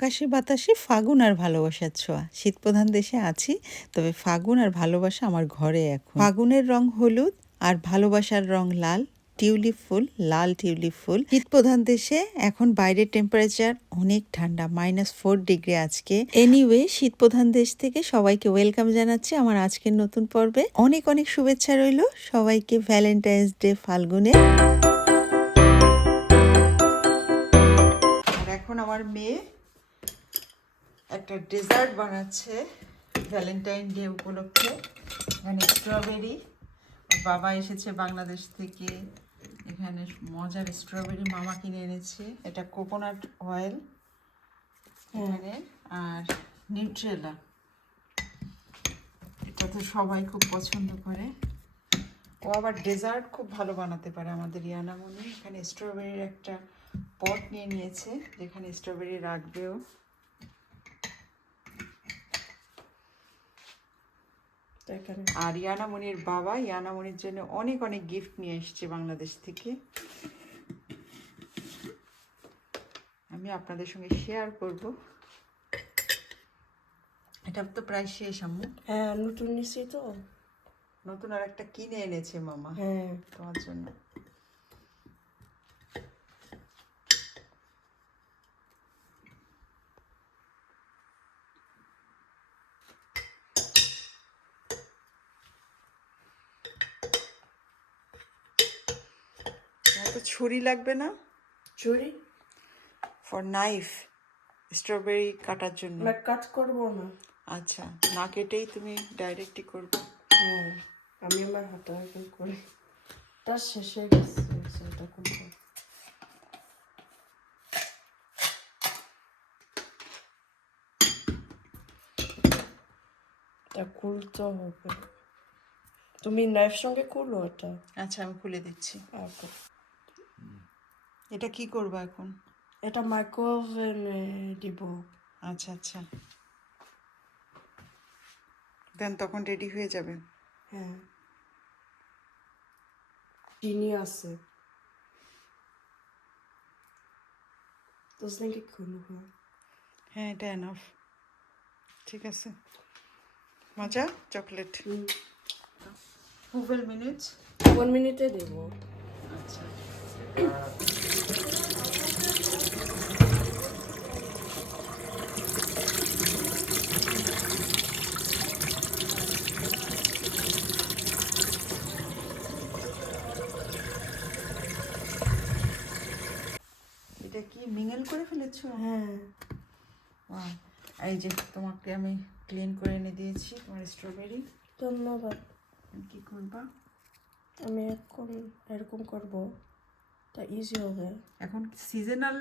আকাশে বাতাসে ফাগুন আর ভালোবাসার ছোঁয়া। শীতপ্রধান দেশে আছি, তবে ফাগুন আর ভালোবাসা আমার ঘরে এখন। ফাগুনের রং হলুদ আর ভালোবাসার রং লাল, টিউলিপ ফুল, লাল টিউলিপ ফুল। শীতপ্রধান দেশে এখন বাইরের টেম্পারেচার অনেক ঠান্ডা মাইনাস ফোর ডিগ্রি আজকে। এনিওয়ে শীতপ্রধান দেশ থেকে সবাইকে ওয়েলকাম জানাচ্ছি আমার আজকের নতুন পর্বে। অনেক অনেক শুভেচ্ছা রইল সবাইকে ভ্যালেন্টাইন্স ডে ফাল্গুনে। আর এখন আমার মেয়ে একটা ডেজার্ট বানাচ্ছে ভ্যালেন্টাইন ডে উপলক্ষে, এখানে স্ট্রবেরি। বাবা এসেছে বাংলাদেশ থেকে, এখানে মজার স্ট্রবেরি মামা কিনে এনেছে। এটা কোকোনাট অয়েল এখানে, আর নিউট্রেলা। এটা তো সবাই খুব পছন্দ করে। ও আবার ডেজার্ট খুব ভালো বানাতে পারে আমাদের ইয়ানামনি। এখানে স্ট্রবেরির একটা পট নিয়ে নিয়েছে, যেখানে স্ট্রবেরি রাখবেও। আর ইয়ানামনির বাবা ইয়ানামণির জন্য অনেক অনেক গিফট নিয়ে এসছে বাংলাদেশ থেকে। আমি আপনাদের সঙ্গে শেয়ার করব। এটা তো প্রায় শেষ আম্মু। হ্যাঁ নতুন নিশ্চয়ই তো। নতুন আর একটা কিনে এনেছে মামা। হ্যাঁ। তোমার জন্য। তো ছুরি লাগবে না? চুরি ফর নাইফ স্ট্রবেরি কাটার জন্য। না কাট করব না। আচ্ছা না কেটেই তুমি ডাইরেক্টই করবে। হ্যাঁ আমি আমার হাতে এখন করি। তার শেষে গেছে সেটা করব। তা খুলতে হবে। তুমি নাইফ সঙ্গে খুলো এটা। আচ্ছা আমি খুলে দিচ্ছি। আগে। এটা কি করব এখন? এটা মাইক্রোওভেনে দিব। আচ্ছা আচ্ছা। দেন তখন রেডি হয়ে যাবে। হ্যাঁ। চিনি আছে। তো নাকি খুলবো হ্যাঁ। এটা এনাফ ঠিক আছে। মজা? চকলেট। টুয়েলভ মিনিটস ওয়ান মিনিটে দেবো। আচ্ছা। এটা কি মিঙ্গেল করে ফেলেছো? হ্যাঁ। এই যে তোমাকে আমি ক্লিন করে এনে দিয়েছি তোমার স্ট্রবেরি ধন্যবাদ। কি করবা? আমি এখন এরকম করব তা ইজি হবে। এখন সিজনাল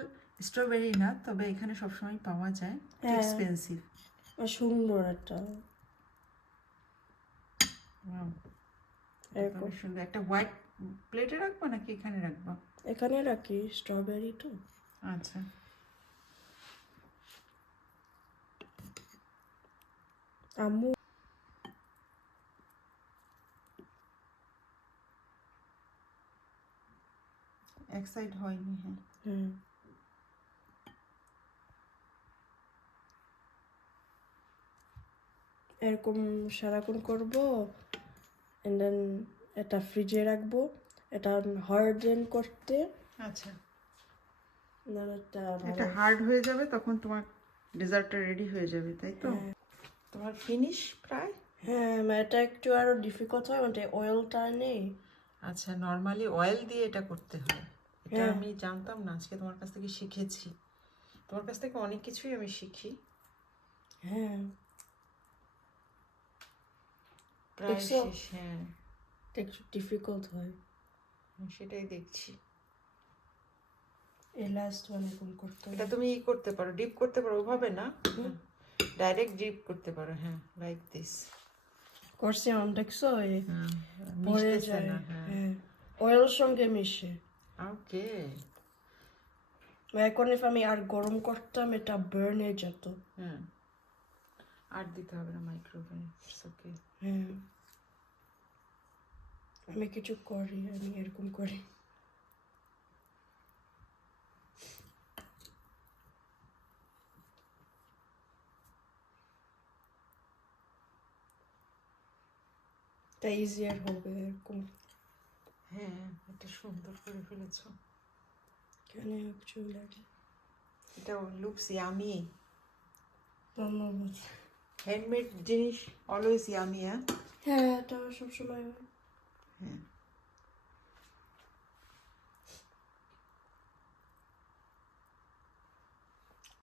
স্ট্রবেরি না তবে এখানে সবসময় পাওয়া যায়। হ্যাঁ। এক্সপেন্সিভ সুন্দর একটা। এরকম। সুন্দর। একটা হোয়াইট প্লেটে রাখবা নাকি এখানে রাখবা? এখানে রাখি স্ট্রবেরি তো। আচ্ছা। আম্মু। এক সাইড হয়নি হ্যাঁ। হুম। এরকম সারাক্ষণ করব এন্ড দেন এটা ফ্রিজে রাখব এটা হার্ডেন করতে। আচ্ছা। এটা এটা হার্ড হয়ে যাবে তখন তোমার ডেজার্টটা রেডি হয়ে যাবে তাই তো? তোমার ফিনিশ প্রায়? হ্যাঁ এটা একটু আরও ডিফিকাল্ট হয় মানে অয়েলটা নেই। আচ্ছা নর্মালি অয়েল দিয়ে এটা করতে হয়। এটা হ্যাঁ। আমি জানতাম না আজকে তোমার কাছ থেকে শিখেছি। তোমার কাছ থেকে অনেক কিছুই আমি শিখি। হ্যাঁ। প্রায় শেষ হ্যাঁ। এটা একটু ডিফিকাল্ট হয়। সেটাই দেখছি। লাস্ট ওয়ান এরকম করতে এটা তুমি ই করতে পারো ডিপ করতে পারো ওভাবে না। ডাইরেক্ট ডিপ করতে পারো হ্যাঁ লাইক দিস করছি আমি দেখছ? এই ভরে যায়। হ্যাঁ। হ্যাঁ অয়েল সঙ্গে মিশে। ওকে এখন if আমি আর গরম করতাম এটা বার্ন হয়ে যেত। হ্যাঁ। আর দিতে হবে না মাইক্রোওভেন ওকে হ্যাঁ। আমি কিছু করি আমি এরকম করি। এটা ইজিয়ার হবে এরকম। হ্যাঁ এটা সুন্দর করে ফেলেছো। কেন চুল লাগে? এটা লুকস ইয়ামি ধন্যবাদ। হ্যান্ডমেড জিনিস অলওয়েজ ইয়ামি হ্যাঁ? হ্যাঁ এটা সবসময় হয়। হ্যাঁ।